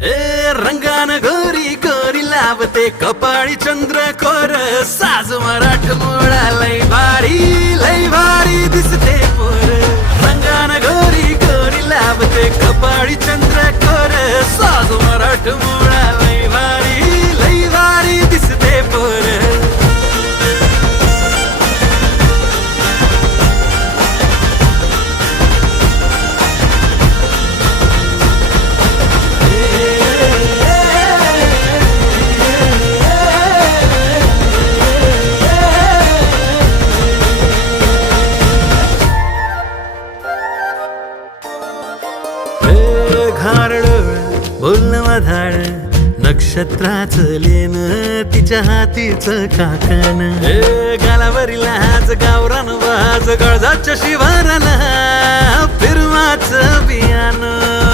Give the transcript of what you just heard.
ए रंगान गोरी गोरी लावते कपाळी चंद्र कोर साज मराठ मोळा लय भारी दिसते पोर रंगान गोरी गोरी लावते कपाळी चंद्र कोर साज मराठ मोळा लय भारी दिसते पोर घारळ बोलणं वाधाळ नक्षत्राचं लेन तिच्या हातीचं काकण गालावरील आज गावरान वाज गळजाच्या शिवाराला फिरवाचं बियाणं